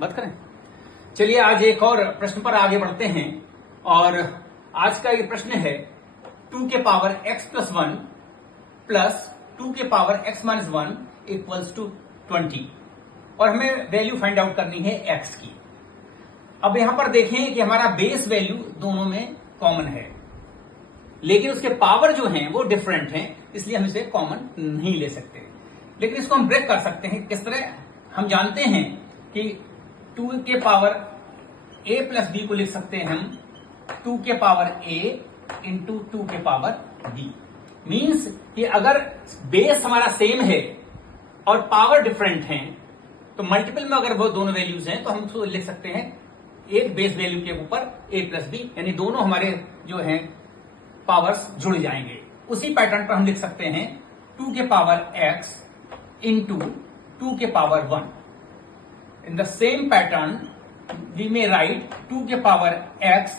मत करें। चलिए आज एक और प्रश्न पर आगे बढ़ते हैं और आज का ये प्रश्न है 2 के पावर x प्लस 1 प्लस 2 के power x minus 1 equals to 20 और हमें वैल्यू फाइंड आउट करनी है x की। अब यहां पर देखें कि हमारा बेस वैल्यू दोनों में कॉमन है, लेकिन उसके पावर जो हैं वो डिफरेंट हैं, इसलिए हम इसे कॉमन नहीं ले सकते। लेकिन इसको हम ब्रेक कर सकते हैं। किस तरह? हम जानते हैं कि 2 के पावर a प्लस b को लिख सकते हैं हम 2 के पावर a इंटू 2 के पावर b। मीन्स कि अगर बेस हमारा सेम है और पावर डिफरेंट है तो मल्टीपल में अगर वो दोनों वैल्यूज हैं तो हम उसको लिख सकते हैं एक बेस वैल्यू के ऊपर a प्लस b, यानी दोनों हमारे जो हैं पावर्स जुड़ जाएंगे। उसी पैटर्न पर हम लिख सकते हैं 2 के पावर x इंटू 2 के power 1। In the same pattern we may write 2 के पावर x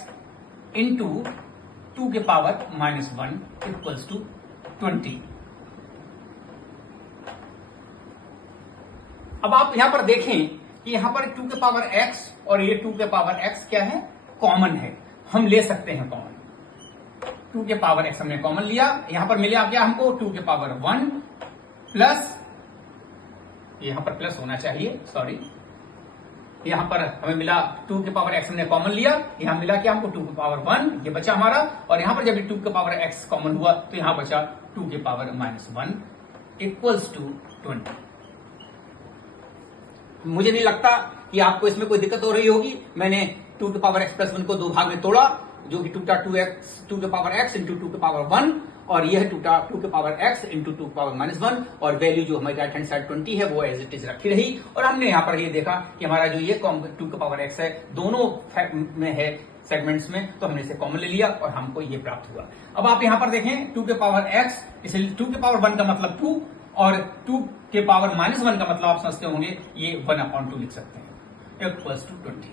इंटू 2 के पावर माइनस 1 इक्वल्स टू 20। अब आप यहां पर देखें कि यहां पर 2 के पावर x और ये 2 के पावर x क्या है? कॉमन है, हम ले सकते हैं कॉमन। 2 के पावर x हमने कॉमन लिया, यहां पर मिला क्या हमको? 2 के पावर 1 प्लस, यहां पर प्लस होना चाहिए, सॉरी, यहां पर हमें मिला 2 के पावर x हमने कॉमन लिया, यहां मिला क्या हमको? 2 के पावर 1, ये बचा हमारा, और यहां पर जब 2 के पावर x कॉमन हुआ तो यहां बचा 2 के पावर माइनस 1 इक्वल्स टू 20। मुझे नहीं लगता कि आपको इसमें कोई दिक्कत हो रही होगी। मैंने 2 के पावर x प्लस 1 को 2 भाग में तोड़ा, जो कि 2 के पावर x इंटू 2 के पावर 1, और यह 2 के पावर x इंटू 2 के पावर माइनस 1, और वैल्यू जो हमारी राइट हैंड साइड 20 है वो एज इट इज रखी रही। और हमने यहां पर ये देखा कि हमारा जो ये 2 के पावर x है दोनों में है सेगमेंट्स में, तो हमने इसे कॉमन ले लिया और हमको ये प्राप्त हुआ। अब आप यहां पर देखें 2 के पावर x, इसलिए 2 के पावर 1 का मतलब 2 और 2 के पावर माइनस 1 का मतलब आप समझते होंगे ये 1/2 लिख सकते हैं इक्वल्स टू 20।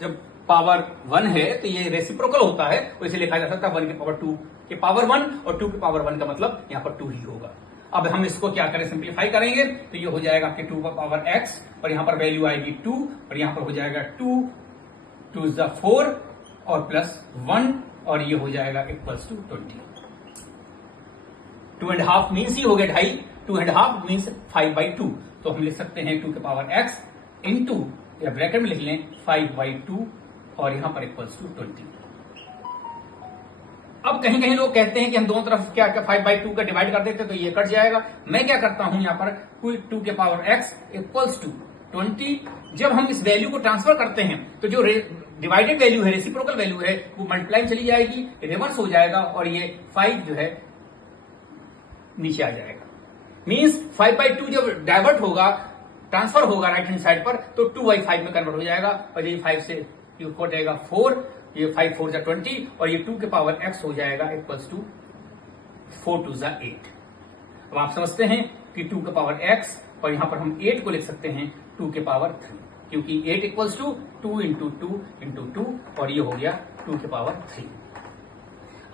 जब पावर 1 है तो ये रेसिप्रोकल होता है, तो इसे लिखा जा सकता है 1 के पावर 2 के पावर 1, और 2 के पावर 1 का मतलब यहां पर 2 ही होगा। अब हम इसको क्या करें? सिंप्लीफाई करेंगे तो ये हो जाएगा कि 2 का पावर x, और यहां पर वैल्यू आएगी 2, और यहां पर हो जाएगा 2 इज 4 और प्लस 1, और ये हो जाएगा इक्वल्स टू 20। 2.5 मीन्स ही हो गया 2.5, 2.5 मीन्स 5/2, तो हम लिख सकते हैं 2 के पावर x इंटू, या ब्रैकेट में लिख लें 5/2, और यहां पर इक्वल्स टू 20। अब कहीं कहीं लोग कहते हैं कि हम दोनों तरफ क्या 5/2 का डिवाइड कर देते तो ये कट जाएगा। मैं क्या करता हूं यहां पर 2 के पावर x इक्वल्स टू 20। जब हम इस वैल्यू को ट्रांसफर करते हैं तो जो डिवाइडेड वैल्यू है, रेसिप्रोकल वैल्यू है, वो मल्टीप्लाई चली जाएगी, रिवर्स हो जाएगा, और ये 5 जो है नीचे आ जाएगा। मीन्स 5/2 जब डाइवर्ट होगा, ट्रांसफर होगा राइट हैंड साइड पर, तो 2/5 में कन्वर्ट हो जाएगा, और ये 5 से हो जाएगा 4, ये 5 4 20, और ये 2 के पावर x हो जाएगा इक्वल्स टू 4 2 8। अब आप समझते हैं कि 2 के पावर x, और यहां पर हम 8 को लिख सकते हैं 2 के पावर 3, क्योंकि 8 इक्वल्स टू 2 इंटू 2 इंटू 2, और ये हो गया 2 के पावर 3।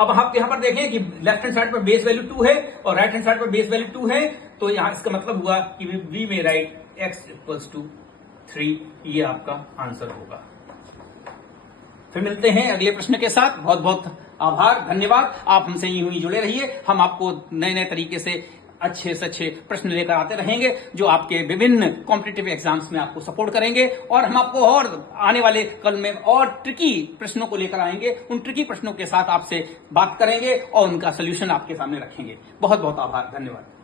अब आप यहां पर देखें कि लेफ्ट हैंड साइड पर बेस वैल्यू 2 है और राइट हैंड साइड पर बेस वैल्यू 2 है, तो यहां इसका मतलब हुआ कि वी में राइट x इक्वल्स टू 3। ये आपका आंसर होगा। फिर मिलते हैं अगले प्रश्न के साथ। बहुत बहुत आभार, धन्यवाद। आप हमसे यूं ही जुड़े रहिए, हम आपको नए नए तरीके से अच्छे से अच्छे प्रश्न लेकर आते रहेंगे जो आपके विभिन्न कॉम्पिटिटिव एग्जाम्स में आपको सपोर्ट करेंगे, और हम आपको और आने वाले कल में और ट्रिकी प्रश्नों को लेकर आएंगे। उन ट्रिकी प्रश्नों के साथ आपसे बात करेंगे और उनका सोल्यूशन आपके सामने रखेंगे। बहुत बहुत आभार, धन्यवाद।